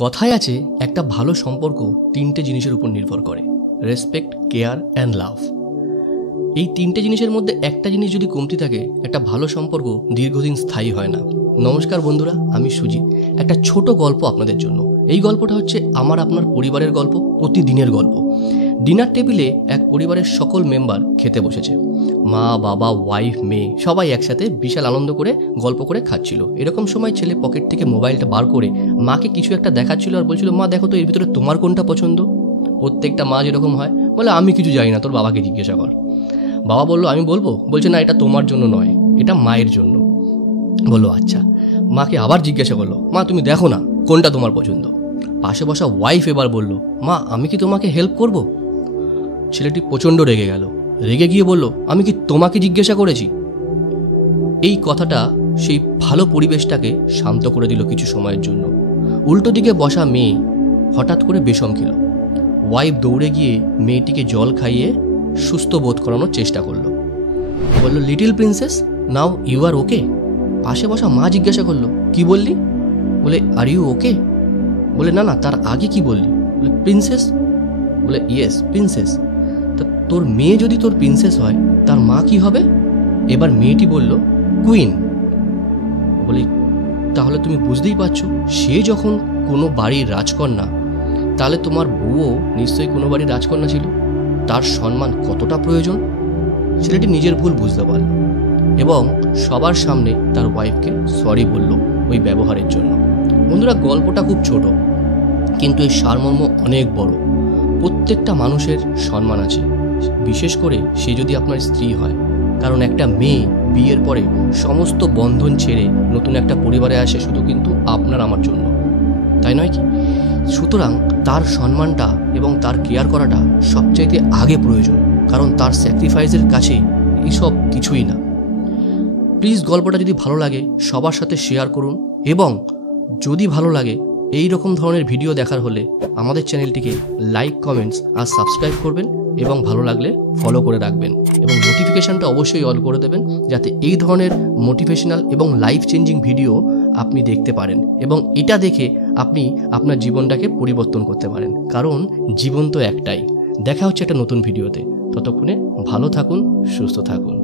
কথায় আছে একটা ভালো সম্পর্ক তিনটে জিনিসের উপর নির্ভর করে: রেসপেক্ট, কেয়ার অ্যান্ড লাভ। এই তিনটে জিনিসের মধ্যে একটা জিনিস যদি কমতি থাকে, একটা ভালো সম্পর্ক দীর্ঘদিন স্থায়ী হয় না। নমস্কার বন্ধুরা, আমি সুজিত। একটা ছোট গল্প আপনাদের জন্য। এই গল্পটা হচ্ছে আমার আপনার পরিবারের গল্প, প্রতিদিনের গল্প। ডিনার টেবিলে এক পরিবারের সকল মেম্বার খেতে বসেছে। মা, বাবা, ওয়াইফ, মেয়ে সবাই একসাথে বিশাল আনন্দ করে গল্প করে খাচ্ছিল। এরকম সময় ছেলে পকেট থেকে মোবাইলটা বার করে মাকে কিছু একটা দেখাচ্ছিল আর বলছিল, মা দেখো তো এর ভিতরে তোমার কোনটা পছন্দ। প্রত্যেকটা মা যেরকম হয়, বলে আমি কিছু জানি না, তোর বাবাকে জিজ্ঞাসা কর। বাবা বললো, আমি বলবো? বলছে না, এটা তোমার জন্য নয়, এটা মায়ের জন্য। বললো আচ্ছা। মাকে আবার জিজ্ঞাসা করলো, মা তুমি দেখো না কোনটা তোমার পছন্দ। পাশে বসা ওয়াইফ এবার বলল, মা আমি কি তোমাকে হেল্প করব? ছেলেটি প্রচণ্ড রেগে গেল। রেগে গিয়ে বলল, আমি কি তোমাকে জিজ্ঞাসা করেছি? এই কথাটা সেই ভালো পরিবেশটাকে শান্ত করে দিল কিছু সময়ের জন্য। উল্টো দিকে বসা মেয়ে হঠাৎ করে বেশম খেল। ওয়াইফ দৌড়ে গিয়ে মেয়েটিকে জল খাইয়ে সুস্থ বোধ করানোর চেষ্টা করলো। বলল, little princess, now you are okay. পাশে বসা মা জিজ্ঞাসা করলো, কি বললি? বলে, আর ইউ ওকে? বলে, না না, তার আগে কি বললি? বলে, প্রিন্সেস। বলে, ইয়েস প্রিন্সেস। তা তোর মেয়ে যদি তোর প্রিন্সেস হয়, তার মা কি হবে? এবার মেয়েটি বলল, কুইন। বলি, তাহলে তুমি বুঝতেই পারছো, সে যখন কোনো বাড়ির রাজকন্যা, তাহলে তোমার বউও নিশ্চয়ই কোনো বাড়ির রাজকন্যা ছিল। তার সম্মান কতটা প্রয়োজন। ছেলেটি নিজের ভুল বুঝতে পারল এবং সবার সামনে তার ওয়াইফকে সরি বলল ওই ব্যবহারের জন্য। বন্ধুরা, গল্পটা খুব ছোট, কিন্তু এর সারমর্ম অনেক বড়। প্রত্যেকটা মানুষের সম্মান আছে, বিশেষ করে সে যদি আপনার স্ত্রী হয়। কারণ একটা মেয়ে বিয়ের পরে সমস্ত বন্ধন ছেড়ে নতুন একটা পরিবারে আসে শুধু কিন্তু আপনার আমার জন্য, তাই নয় কি? সুতরাং তার সম্মানটা এবং তার কেয়ার করাটা সবচাইতে আগে প্রয়োজন, কারণ তার স্যাক্রিফাইসের কাছে এইসব কিছুই না। প্লিজ গল্পটা যদি ভালো লাগে সবার সাথে শেয়ার করুন, এবং যদি ভালো লাগে এই রকম ধরনের ভিডিও দেখার হলে আমাদের চ্যানেলটিকে লাইক, কমেন্টস আর সাবস্ক্রাইব করবেন, এবং ভালো লাগলে ফলো করে রাখবেন, এবং নোটিফিকেশানটা অবশ্যই অল করে দেবেন, যাতে এই ধরনের মোটিভেশনাল এবং লাইফ চেঞ্জিং ভিডিও আপনি দেখতে পারেন, এবং এটা দেখে আপনি আপনার জীবনটাকে পরিবর্তন করতে পারেন। কারণ জীবন তো একটাই। দেখা হচ্ছে একটা নতুন ভিডিওতে। ততক্ষণে ভালো থাকুন, সুস্থ থাকুন।